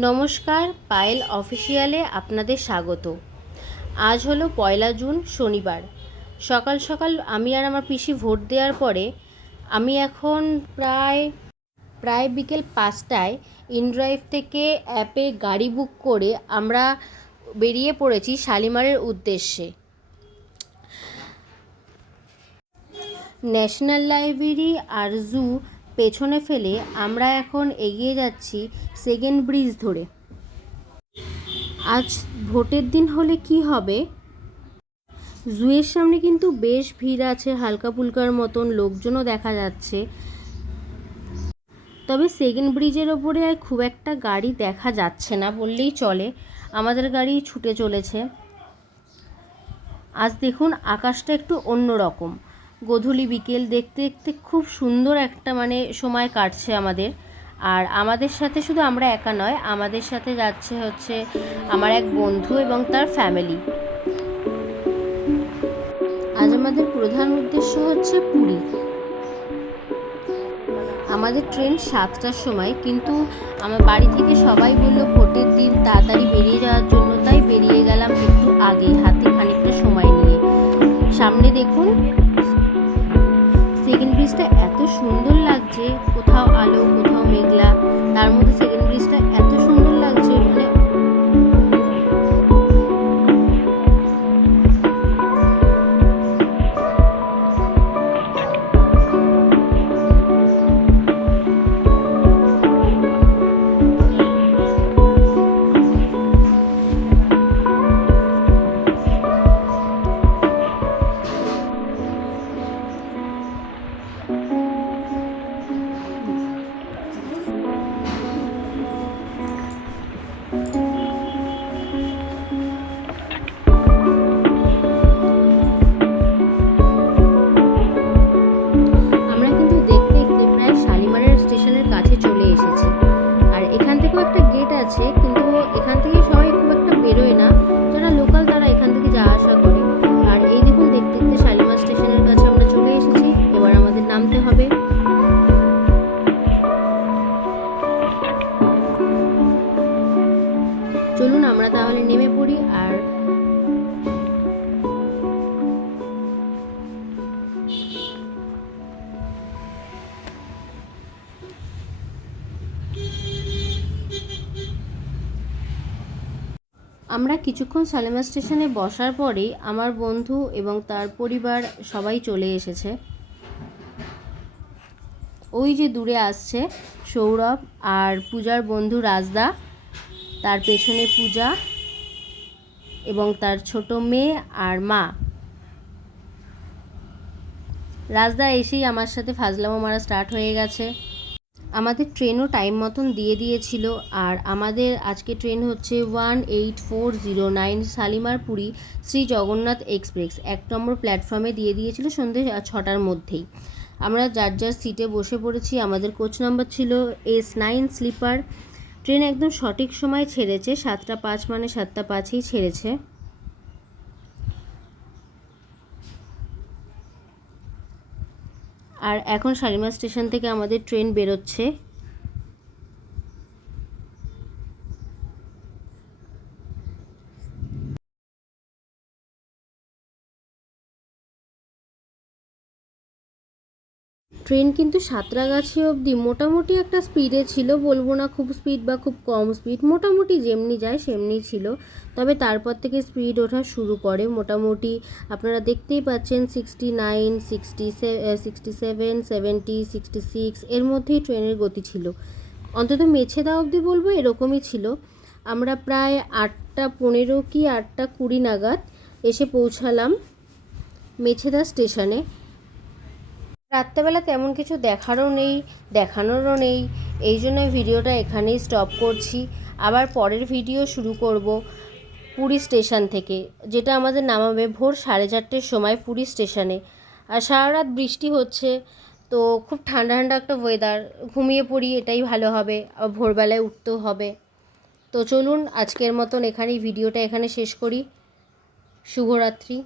নমস্কার, পায়েল অফিসিয়ালে আপনাদের স্বাগত। আজ হলো 1 জুন শনিবার। সকাল সকাল আমি আর আমার পিসি ভোট দেওয়ার পরে আমি এখন প্রায় বিকেল 5টায় ইনড্রাইভ থেকে অ্যাপে গাড়ি বুক করে আমরা বেরিয়ে পড়েছি শালিমারের উদ্দেশ্যে। ন্যাশনাল লাইব্রেরি আর জু পেছনে ফেলে আমরা এখন এগিয়ে যাচ্ছি সেকেন্ড ব্রিজ ধরে। আজ ভোটের দিন হলে কি হবে, জুয়ের সামনে কিন্তু বেশ ভিড় আছে, হালকা ফুলকার মতন লোকজনও দেখা যাচ্ছে। তবে সেকেন্ড ব্রিজের ওপরে খুব একটা গাড়ি দেখা যাচ্ছে না বললেই চলে, আমাদের গাড়ি ছুটে চলেছে। আজ দেখুন আকাশটা একটু অন্যরকম, গোধূলি বিকেল দেখতে দেখতে খুব সুন্দর একটা সময় কাটছে আমাদের। আর আমাদের সাথে শুধু আমরা একা নয়, আমাদের সাথে হচ্ছে আমার এক বন্ধু এবং তার ফ্যামিলি। আজ আমাদের প্রধান উদ্দেশ্য হচ্ছে পুরী। আমাদের ট্রেন 7টার সময়, কিন্তু আমার বাড়ি থেকে সবাই বললো ভোটের দিন তাড়াতাড়ি বেরিয়ে যাওয়ার জন্য, তাই বেরিয়ে গেলাম একটু আগে, হাতে খানিকটা সময় নিয়ে। সামনে দেখুন সেকেন্ড ব্রিজটা এত সুন্দর লাগছে, কোথাও আলো কোথাও মেঘলা, তার মধ্যে সেকেন্ড ব্রিজটা এত সুন্দর লাগছে। আমরা কিন্তু দেখতে দেখতে প্রায় শালিমারের স্টেশনের কাছে চলে এসেছি। আর এখান থেকেও একটা গেট আছে, কিন্তু এখান থেকে সবাই খুব একটা বেরোয় না, যারা লোকাল তারা এখান থেকে যাওয়া আসা করে। আর এই দেখুন দেখতে দেখতে শালিমার স্টেশনের কাছে আমরা চলে এসেছি, এবার আমাদের নামতে হবে। চলুন আমরা তাহলে নেমে পড়ি। আর আমরা কিছুক্ষণ শালিমার স্টেশনে বসার পরেই আমার বন্ধু এবং তার পরিবার সবাই চলে এসেছে। ওই যে দূরে আসছে সৌরভ আর পূজার বন্ধু রাজদা, তার পেছনে পূজা এবং তার ছোট মেয়ে আর মা। রাজদা এসেই আমার সাথে ফাজলামো মারা স্টার্ট হয়ে গেছে। আমাদের ট্রেনও টাইম মতন দিয়ে দিয়েছিল। আর আমাদের আজকে ট্রেন হচ্ছে 18409 শালিমার পুরী শ্রী জগন্নাথ এক্সপ্রেস। 1 নম্বর প্ল্যাটফর্মে দিয়ে দিয়েছিল সন্ধ্যে 6টার মধ্যেই। আমরা যার যার সিটে বসে পড়েছি। আমাদের কোচ নাম্বার ছিল S9 স্লিপার। ট্রেন একদম সঠিক সময় ছেড়েছে, 7টা 5 মানে 7টা 5এই ছেড়েছে। আর এখন শালিমার স্টেশন থেকে আমাদের ট্রেন বেরোচ্ছে। ট্রেন কিন্তু সাঁতরাগাছি অবধি মোটামুটি একটা স্পিডে ছিল, বলবো না খুব স্পিড বা খুব কম স্পিড, মোটামুটি যেমনি যায় সেমনি ছিল। তবে তারপর থেকে স্পিড ওঠা শুরু করে। মোটামুটি আপনারা দেখতেই পাচ্ছেন 69, 67, 70, 66 এর মধ্যেই ট্রেনের গতি ছিল। অন্তত মেছেদা অবধি বলবো এরকমই ছিল। আমরা প্রায় 8টা 15 কি 8টা 20 নাগাদ এসে পৌঁছালাম মেছেদা স্টেশনে। রাত্রেবেলা তেমন কিছু দেখারও নেই, দেখানোরও নেই, এই জন্য ভিডিওটা এখানেই স্টপ করছি। আবার পরের ভিডিও শুরু করব পুরী স্টেশন থেকে, যেটা আমাদের নামাবে ভোর 4:30টার সময় পুরী স্টেশনে। আর সারা রাত বৃষ্টি হচ্ছে, তো খুব ঠান্ডা ঠান্ডা একটা ওয়েদার, ঘুমিয়ে পড়ি এটাই ভালো হবে, ভোরবেলায় উঠতেও হবে। তো চলুন আজকের মতন এখানেই ভিডিওটা এখানে শেষ করি। শুভরাত্রি।